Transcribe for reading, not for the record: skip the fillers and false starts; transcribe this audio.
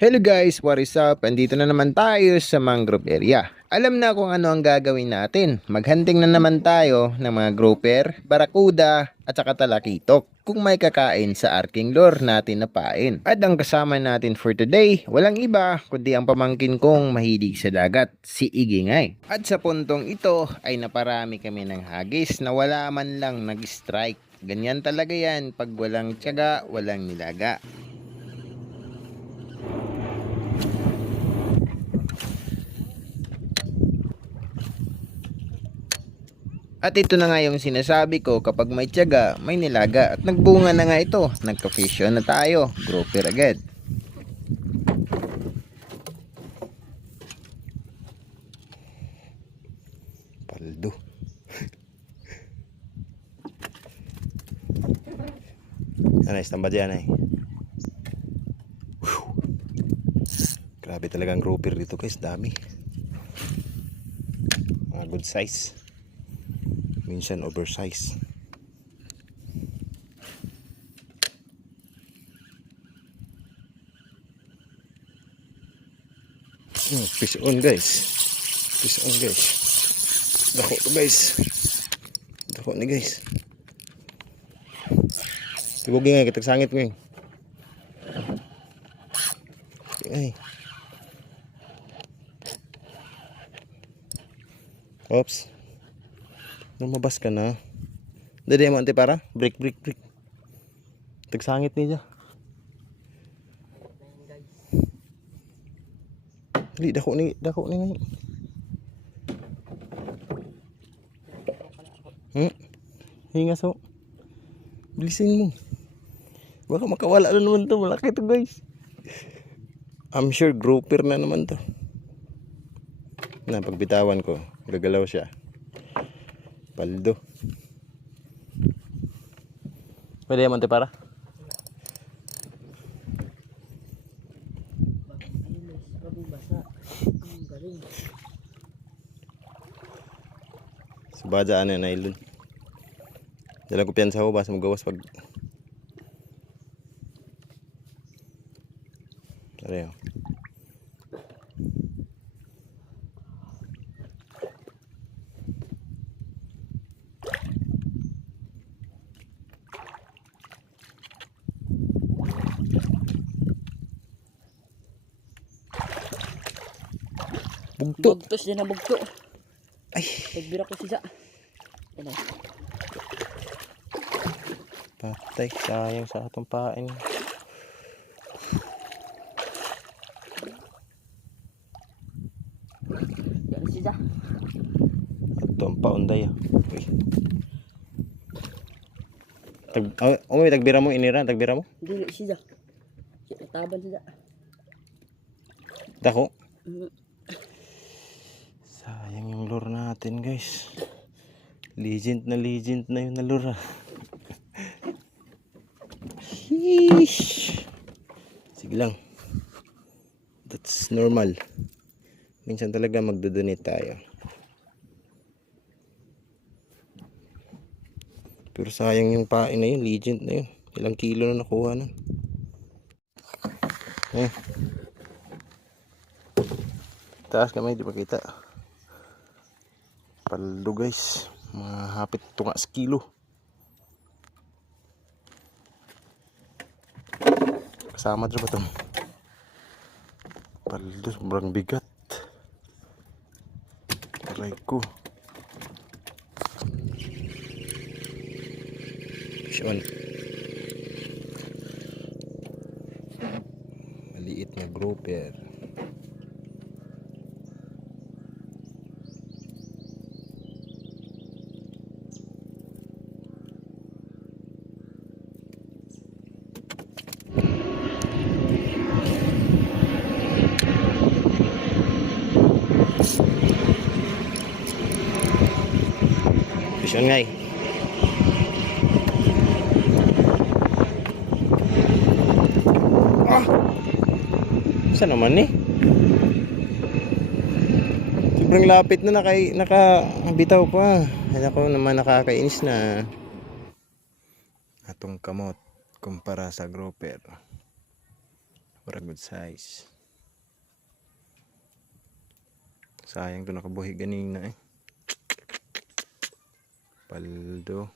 Hello guys, what is up? Andito na naman tayo sa mangrove area. Alam na kung ano ang gagawin natin. Maghunting na naman tayo ng mga grouper, barakuda at saka talakitok kung may kakain sa arking lure natin na pain. At ang kasama natin for today, walang iba kundi ang pamangkin kong mahilig sa dagat, si Igingay. At sa puntong ito ay naparami kami ng hagis na wala man lang nag-strike. Ganyan talaga yan pag walang tiyaga, walang nilaga. At ito na nga yung sinasabi ko, kapag may tiyaga, may nilaga. At nagbunga na nga ito. Nagka-fish on na tayo. Grouper agad. Paldo. Anay, stamba dyan ay. Grabe talagang grouper dito guys. Dami. Mga good size. Minsan oversize. Fish on guys. Fish on guys. Dako to guys. Dako ni guys. Tibugin nga kitag sangit mo. Ay. Oops. Lumabas ka na. Dede mo ante para. Break. Tagsangit niya. Dili dako ni ngayon. Hinga so. Bilisin mo. Baka makawala na naman to. Malaki to guys. I'm sure grouper na naman to. Na pagbitawan ko, gagalaw siya. Paldo. Pwede naman para? Subadya ano yung nylon. Dalang ko piyansa ko basta magawas pag Areho. Bugto. Bugtos din na bugto. Ay. Pagbira ko siya. Ano? Patay. Sayang sa atong pain. Yan siya. Ito ang paunday. May tagbira mo inira. Tagbira mo? Hindi siya. Taban siya. Dako. Sayang yung lure natin guys. Legend na yung nalura. Sige lang. That's normal. Minsan talaga magdodonate tayo. Pero sayang yung pain na yun. Legend na yun. Ilang kilo na nakuha na. Taas kamay di pa kita. Paldo guys. Mga hapit tunga sa kilo. Kasama dito ba ito? Paldo sobrang bigat. Aray ko. Fish on. Maliit na grouper. Fish on ngay. Saan naman eh? Sobrang lapit na nakabitaw pa. Ay ako naman nakakainis na. Atong kamot kumpara sa grouper. For a good size. Sayang to nakabuhi ganina eh. Paldo.